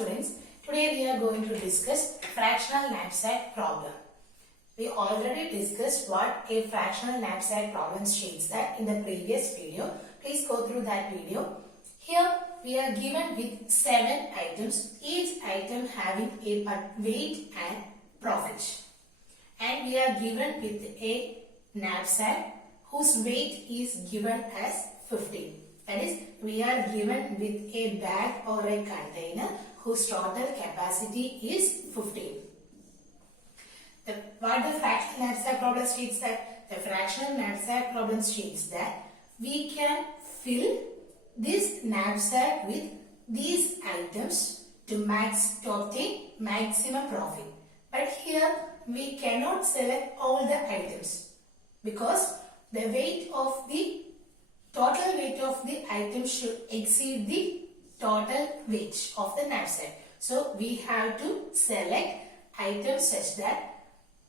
students, today we are going to discuss fractional knapsack problem. We already discussed what a fractional knapsack problem states that in the previous video. Please go through that video. Here we are given with 7 items, each item having a weight and profit. And we are given with a knapsack whose weight is given as 15. That is, we are given with a bag or a container whose total capacity is 15. What the fractional knapsack problem states that? The fractional knapsack problem states that we can fill this knapsack with these items to obtain maximum profit. But here we cannot select all the items because the total weight of the item should exceed the total weight of the knapsack. So we have to select items such that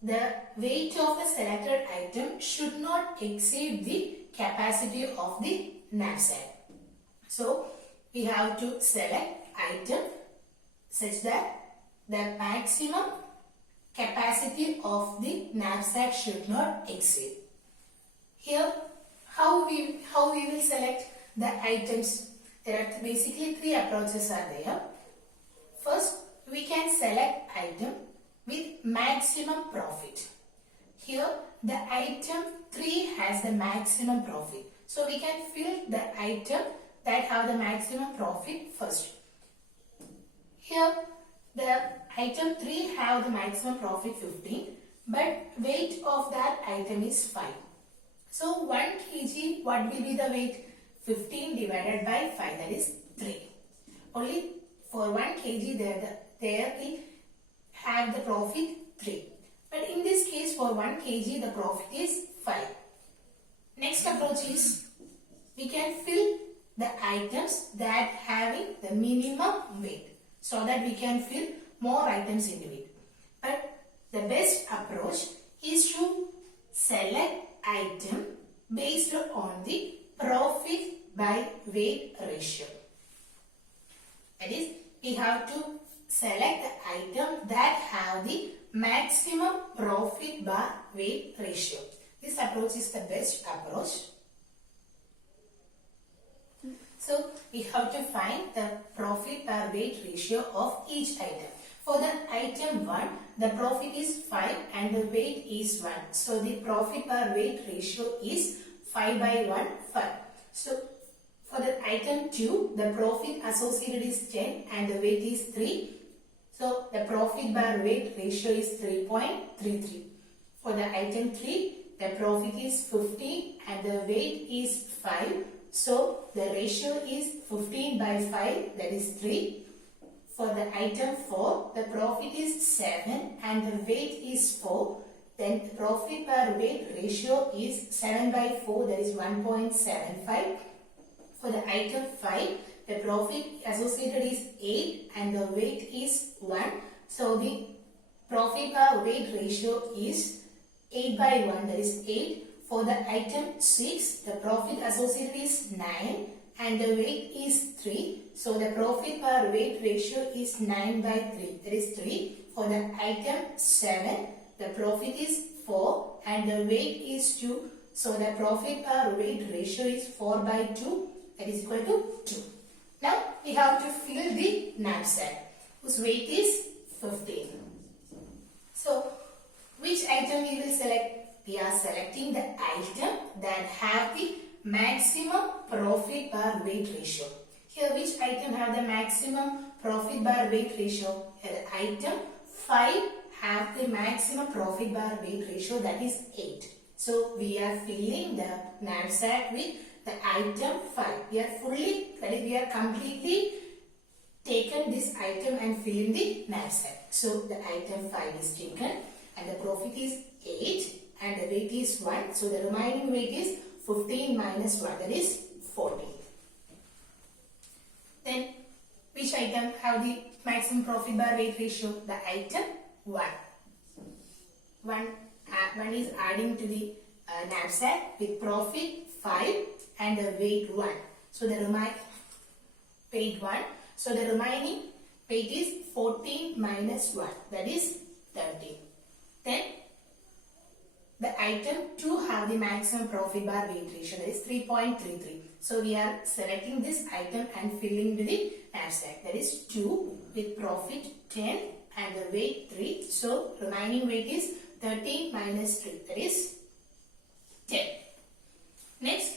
the weight of the selected item should not exceed the capacity of the knapsack. So we have to select item such that the maximum capacity of the knapsack should not exceed. Here, how we will select the items? There are basically 3 approaches are there. First, we can select item with maximum profit. Here, the item 3 has the maximum profit. So we can fill the item that have the maximum profit first. Here, the item 3 have the maximum profit 15, but weight of that item is 5. So 1 kg, what will be the weight? 15 divided by 5, that is 3. Only for 1 kg there we have the profit 3. But in this case for 1 kg the profit is 5. Next approach is we can fill the items that having the minimum weight so that we can fill more items into it. But the best approach is to select item based on the profit by weight ratio. That is, we have to select the item that have the maximum profit by weight ratio. This approach is the best approach. So we have to find the profit per weight ratio of each item. For the item 1, the profit is 5 and the weight is 1. So the profit per weight ratio is 5 by 1, 5. So for the item 2, the profit associated is 10 and the weight is 3. So the profit per weight ratio is 3.33. For the item 3, the profit is 15 and the weight is 5. So the ratio is 15 by 5, that is 3. For the item 4, the profit is 7 and the weight is 4. Then the profit per weight ratio is 7 by 4, that is 1.75. For the item 5, the profit associated is 8 and the weight is 1. So the profit per weight ratio is 8 by 1, that is 8. For the item 6, the profit associated is 9 and the weight is 3. So the profit per weight ratio is 9 by 3, that is 3. For the item 7, the profit is 4 and the weight is 2. So the profit per weight ratio is 4 by 2, that is equal to 2. Now we have to fill the knapsack whose weight is 15. So which item we will select? We are selecting the item that have the maximum profit per weight ratio. Here which item have the maximum profit per weight ratio? Here the item 5 have the maximum profit per weight ratio, that is 8. So we are filling the knapsack with the item 5. We are completely taken this item and fill in the knapsack. So the item 5 is taken and the profit is 8 and the weight is 1. So the remaining weight is 15 minus 1, that is 14. Then which item have the maximum profit by weight ratio? The item 1. One is adding to the knapsack with profit 5 and the weight 1. So the weight 1. So the remaining weight is 14 minus 1, that is 13. Then the item 2 have the maximum profit bar weight ratio, that is 3.33. So we are selecting this item and filling to the knapsack, that is 2 with profit 10 and the weight 3. So remaining weight is 13 minus 3, that is 10. Next,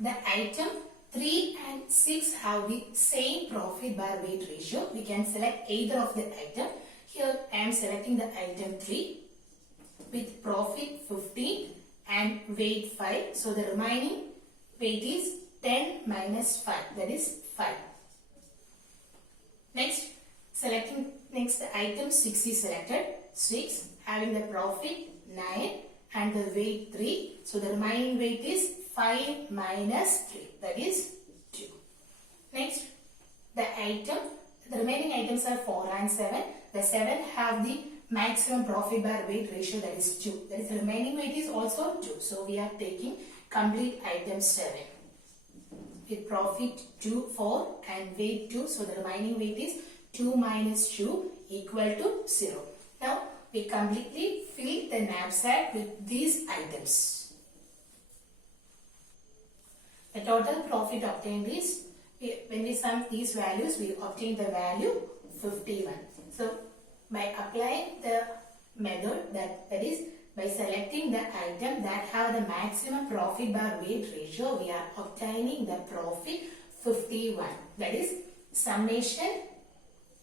the item 3 and 6 have the same profit bar weight ratio. We can select either of the item. Here I am selecting the item 3 with profit 15 and weight 5. So the remaining weight is 10 minus 5, that is 5. Next, the item 6 is selected. 6 having the profit 9 and the weight 3. So the remaining weight is 5 minus 3, that is 2. Next, the remaining items are 4 and 7. The 7 have the maximum profit bar weight ratio, that is 2. That is, the remaining weight is also 2. So we are taking complete item 7 with profit 2, 4 and weight 2. So the remaining weight is 2 minus 2 equal to 0. Now we completely fill the knapsack with these items. The total profit obtained is, when we sum these values, we obtain the value 51. So by applying the method, that is by selecting the item that have the maximum profit bar weight ratio, we are obtaining the profit 51. That is summation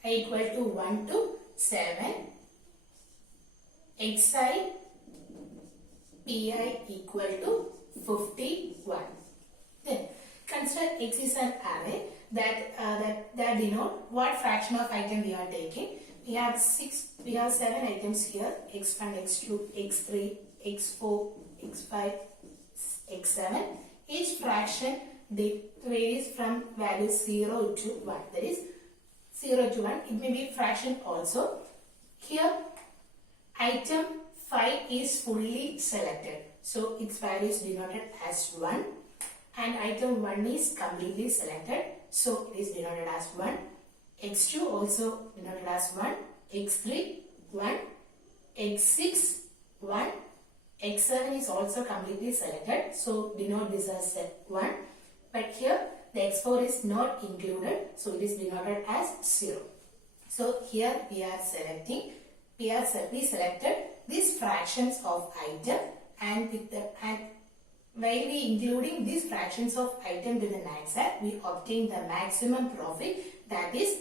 equal to 1 to 7, xi pi equal to 51. Then consider x is an array that denote what fraction of item we are taking. We have 7 items here, x1, x2, x3, x4, x5, x7. Each fraction varies from value 0 to 1. That is 0 to 1. It may be fraction also. Here item 5 is fully selected. So its value is denoted as 1. And item 1 is completely selected. So it is denoted as 1. x2 also denoted as 1, x3 1, x6 1, x7 is also completely selected, so denote this as 1. But here the x4 is not included, so it is denoted as 0. So here we selected these fractions of item, and while we including these fractions of item to the knapsack, we obtain the maximum profit, that is